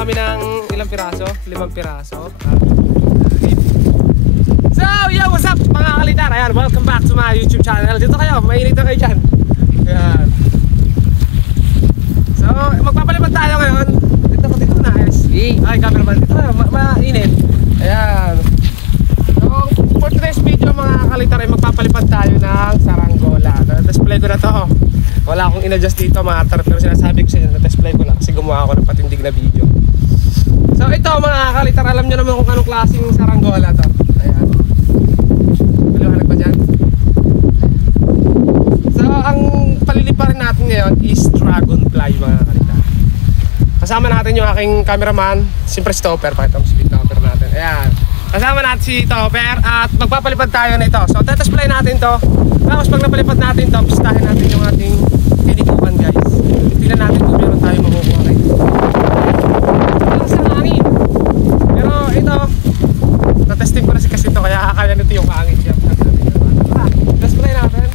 Kami ng ilang piraso? 5 piraso. So, yo, what's up mga kalitar? Ayan, welcome back to my YouTube channel. Dito kayo, mainit na kayo dyan. Ayan. So, magpapalipad tayo ngayon. Dito na, guys. Ay, cameraman, dito kayo, mainit. Ayan. So, for today's video mga kalitar ay magpapalipad tayo ng saranggola. Na-display ko na to. Wala akong in-adjust dito mga kalitar, pero sinasabi ko sa inyo, na-display ko na kasi gumawa ako ng patindig na video. So ito mga kalitar, alam nyo naman kung anong klaseng saranggola to. Ayan. Maliwanag ba dyan? So ang paliliparin natin ngayon is dragonfly mga kalitar. Kasama natin yung aking cameraman, siyempre si Topper. Pakita mo si Topper natin. Ayan. Kasama natin si Topper at magpapalipad tayo na ito. So tetasplay natin to. Tapos pag napalipad natin to, pistahin natin yung ating pinikupan guys. Tingnan natin kung meron tayo makukuha kayo. Pero ito, natesting ko na si Casito kaya kaya nito yung hangin siya. Let's play natin.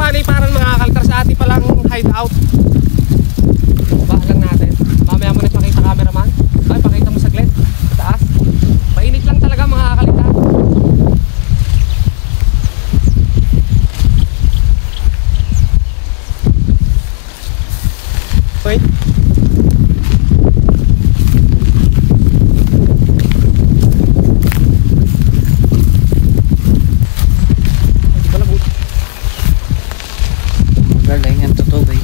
Paliparan mga kalitar sa ating palang hideout. Baba lang natin. Mamaya mo na pakita cameraman. Ay, pakita mo saglit. Taas. Mainit lang talaga mga kalitar. Wait. Galing ang totoo ba?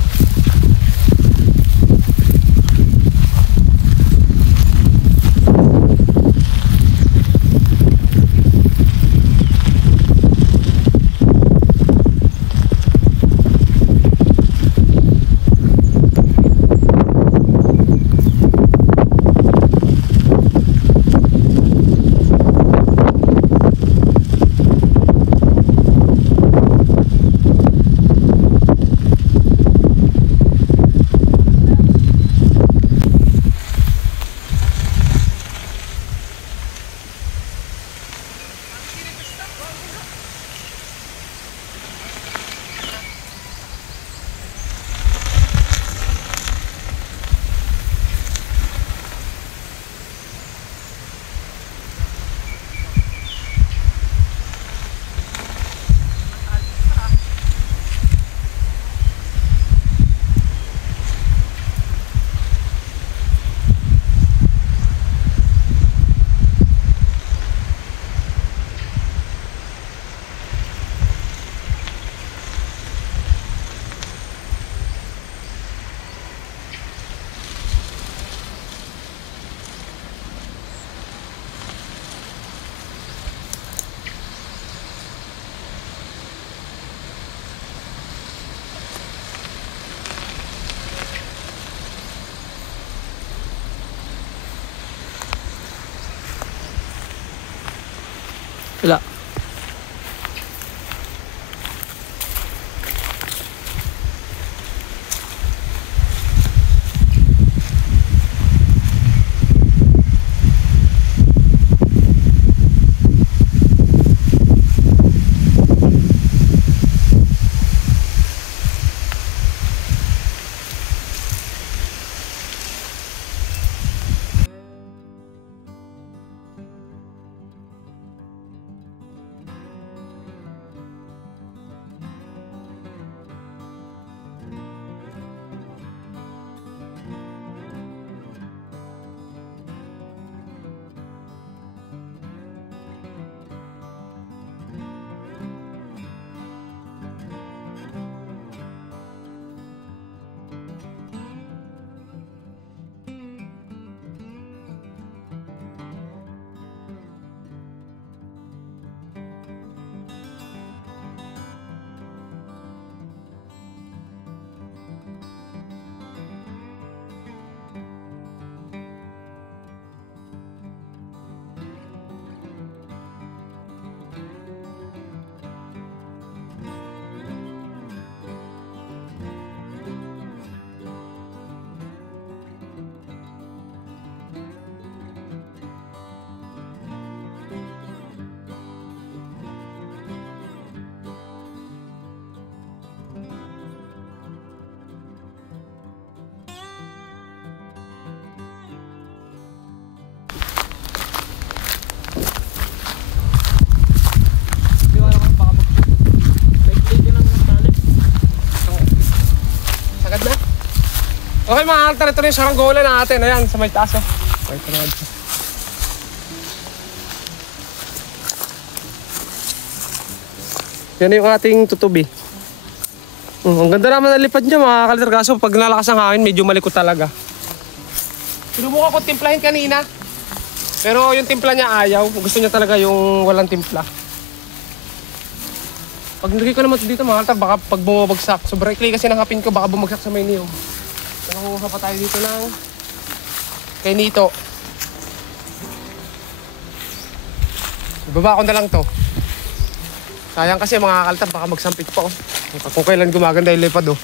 Wala. Agad na. Okay mga kaltar, ito na yung saranggola natin. Ayan, sa may taas. May tunod. Yan yung ating tutubi. Ang ganda naman ng lipad niya mga kaltar. Kaso pag nalakas ang hangin, medyo malikot talaga. Sinubukan ko timplahin kanina. Pero yung timpla niya ayaw. Gusto niya talaga yung walang timpla. Pag nilagay ko naman dito mga kaltar, baka pag bumabagsak. Sobrang ikli kasi ng hapin ko, baka bumagsak sa may niyog. So nakuha pa tayo dito ng kay Nito. Ibaba ko na lang to. Sayang kasi mga kaltar, baka magsampit pa oh. Kung kailan gumaganda yung lipad oh.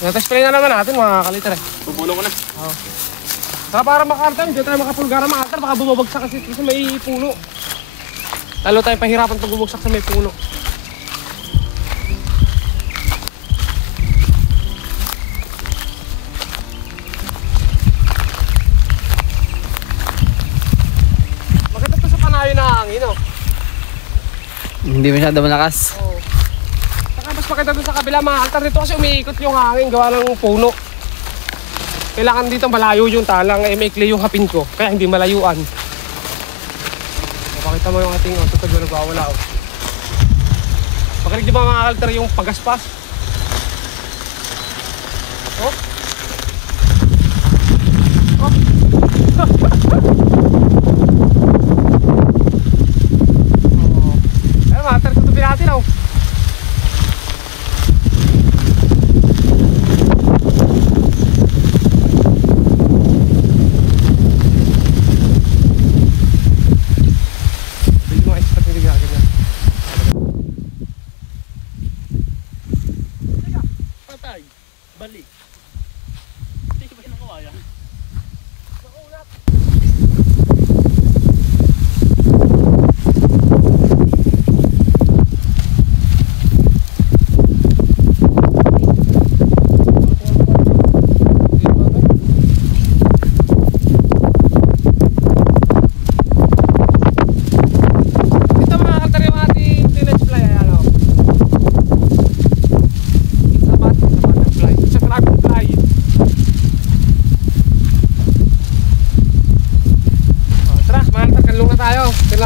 Nata-spray na naman natin mga kaliter eh. Pupulo ko na. Oo. Saka para makarta, hindi tayo makapulgara mga kaltar, baka bumabagsak kasi may puno. Lalo tayo pahirapan pag bumagsak sa may puno. Maganda to sa panayo na hangin oh. Hindi masyado malakas. Oo. Saka mas maganda doon sa kabila mga altar dito kasi umiikot yung hangin gawa ng puno. Kailangan dito malayo yung talang, maikli yung hapin ko, kaya hindi malayuan. Pakita mo yung ating tutog na nagwawala. Pakinig di ba mga altar yung pagaspas? Oh? Oh? Ayun mga altar, tutubin natin oh. Balik. Hindi ba nakuha yan?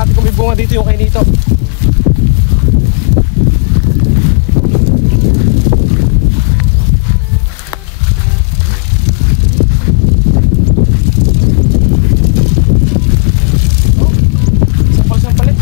natin kung may bunga dito yung kay Nito. Sampal-sampal eh.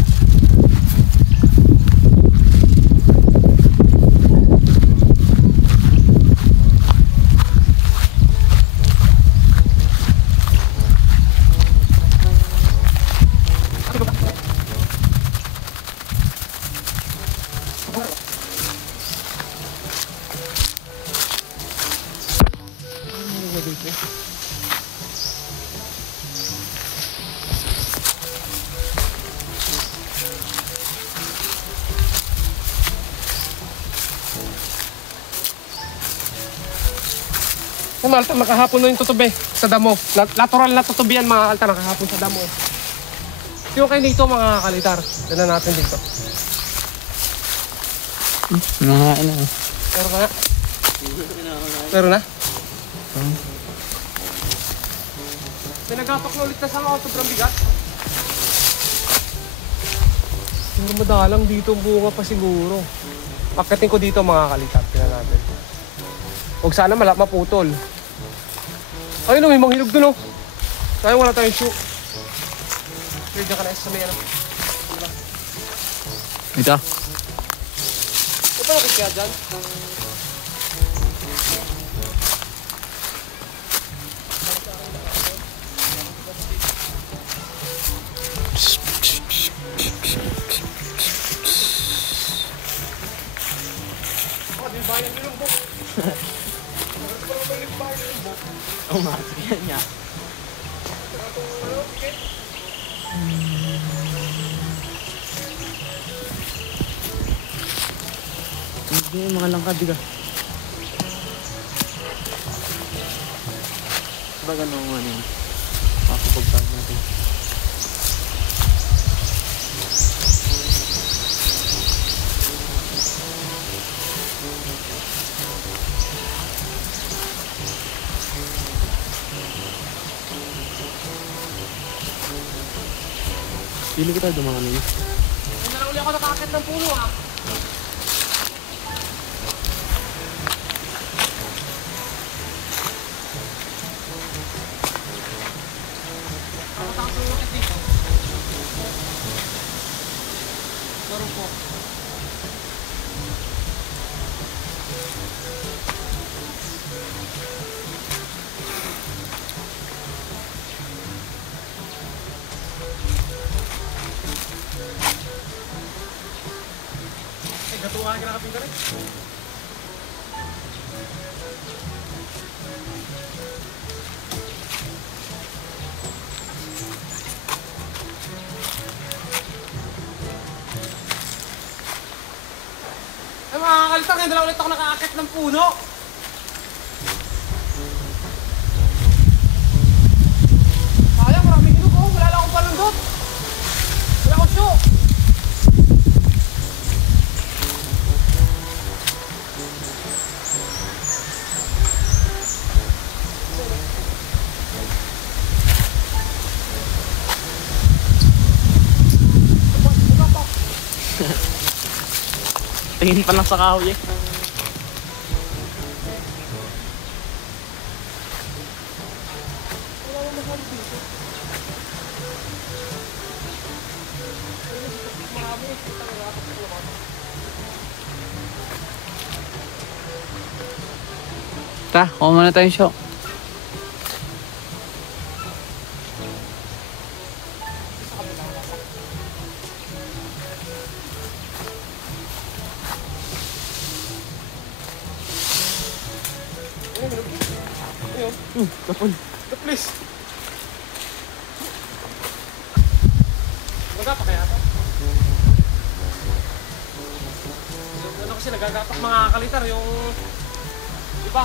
Alta, nakahapon na yung tutubi sa damo. Natural na tutubi yan mga alta, nakahapon sa damo. Yung kay Nito mga kalitar, dala natin dito. Nangain na. Pero ka na? Pero na? Pinagapak na ulit na sa mga sobrang bigat. Pero madalang dito bunga pa siguro. Pagkating ko dito mga kalitar, tingnan natin. Huwag sana maputol. Ayun o, may mga hinog dun o. Sayang wala tayong shoe. Here, dyan ka na sa may ano. Ito. Ito pa nakit kaya dyan? Oh, di ba yan yung buk? Oo nga, yan niya. Hindi yung mga langkad, diga. Ba ganun nga niya? Pakapagtag natin. Pili ko tayo dumaan nila. Hindi na lang uli ako nakakit ng puno ah. Ako takot ng lakit dito. Meron po. Gatuhan ka nakapin ka rin. Ay mga kakalitar, ngayon dala ulit ako nakaakit ng puno. Sayang, maraming hinog oh. Wala lang akong palundot. Wala akong show. Tingin pa lang sa kahoy eh. Ta, kuha muna tayong show. Kapon. Please. Magapa kaya ito? Ano kasi nagagapak mga kakalitar yung... Diba?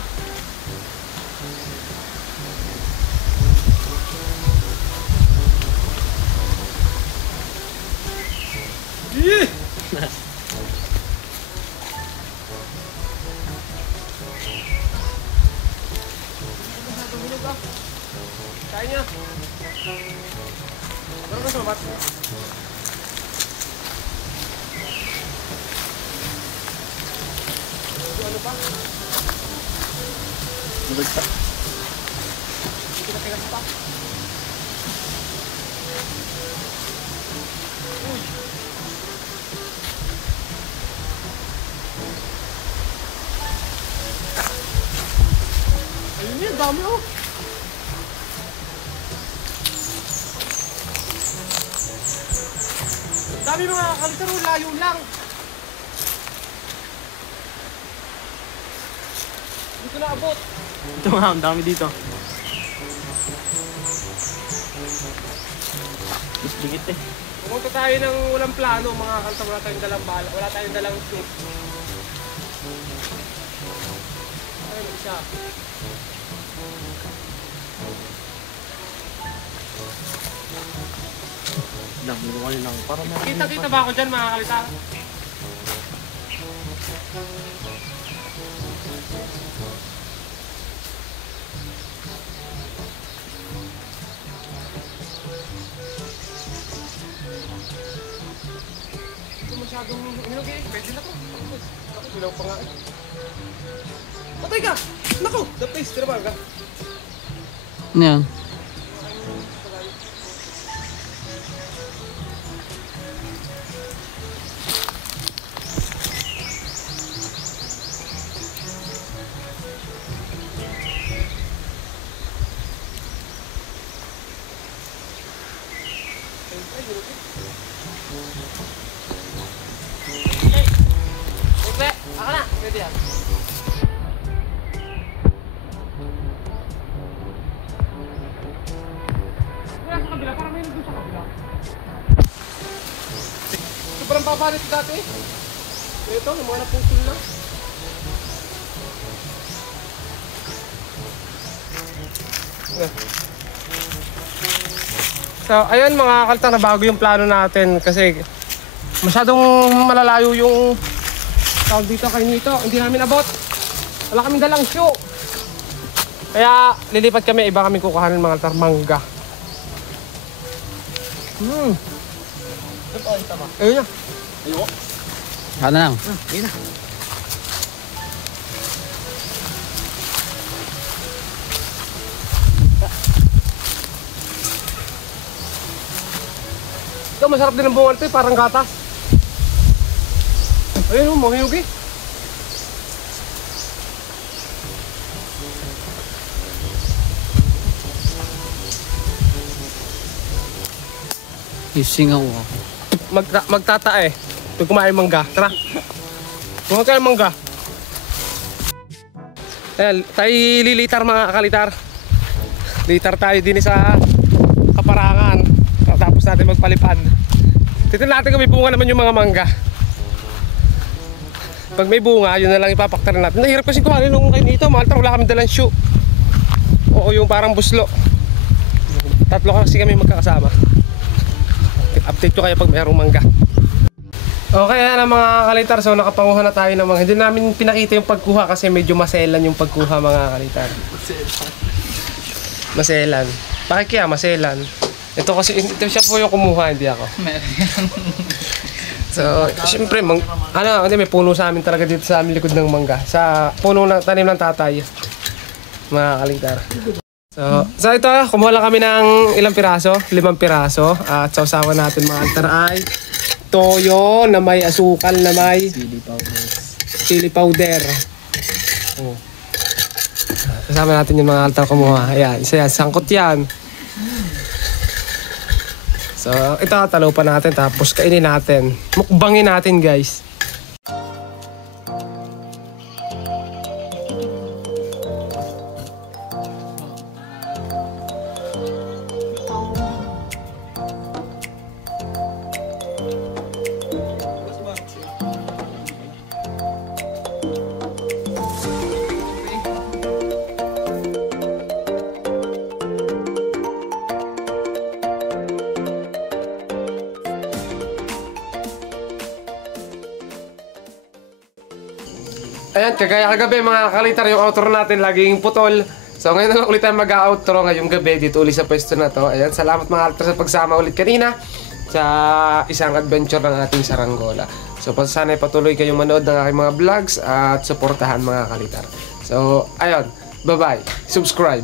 Yee! Kain niya. Meron ka salamat. Ano pa? Nabagta. Hindi na tigas pa. Uy. Ayun yun, dami oh. Dami mga kakalitar oh, layo lang. Hindi ko naabot. Ito nga, ang dami dito. Mas dikit eh. Pumunta tayo ng walang plano mga kakalitar. Wala tayong dalang bala. Wala tayong dalang shoot. Ayun isa. Dami ko kayo lang. Para meron. Kita-kita ba ako dyan mga kakalitar? Ito masyadong hinog eh. Pwede na to. Ako, hilaw pa nga eh. Patay ka! Naku! The place, tira ka? Ano yan? Ikle! Ako na! Pwede yan. Wala sa kabila, parang mayroon doon sa kabila. Sobrang baba nito dati. Ito, yung mga naputol na. So, ayun mga kalta, na bago yung plano natin kasi masyadong malalayo yung tawag dito kay Nito. Hindi namin abot. Wala kaming dalang show. Kaya lilipat kami, iba kami kukuhanin mga kalta, mangga. Ayun na. Ano lang? Ito, masarap din ang bunga ito, parang gatas. Ayun, mahiyog eh. Isingaw ako. Magtatae. Pag kumain mangga. Tara. Kumain tayo mangga. Ayan, tayo lilitar mga kalitar. Litar tayo din sa kaparangan. Tapos natin magpalipad. Titignan natin kung may bunga naman yung mga mangga. Pag may bunga, yun na lang ipapaktarin natin. Nahirap kasi kumain nung kayo dito. Mahal wala kami dalang shoe. Oo, yung parang buslo. Tatlo kasi kami magkakasama. Update ko kayo pag mayroong mangga. Okay, yan ang mga kalitar. So nakapanguha na tayo ng mga. Hindi namin pinakita yung pagkuha kasi medyo maselan yung pagkuha mga kalitar. Maselan. Bakit kaya maselan? Ito kasi ito siya po yung kumuha, hindi ako. So, siyempre, may puno sa amin talaga dito sa amin likod ng mangga. Sa puno ng tanim ng tatay. Mga kalitar. So ito, kumuha lang kami ng ilang piraso, 5 piraso. At sausawan natin mga altar ay toyo na may asukal na may chili powder. Oh. Kasama natin yung mga altar kumuha. Ayan, isa yan, sangkot yan. So ito, talo pa natin tapos kainin natin. Mukbangin natin guys. Ayan, kagaya kagabi mga kalitar, yung outro natin laging putol. So ngayon na lang ulit tayo mag-outro ngayong gabi dito ulit sa pwesto na to. Ayan, salamat mga kalitar sa pagsama ulit kanina sa isang adventure ng ating saranggola. So sana patuloy kayong manood ng aking mga vlogs at suportahan mga kalitar. So ayun, bye-bye. Subscribe.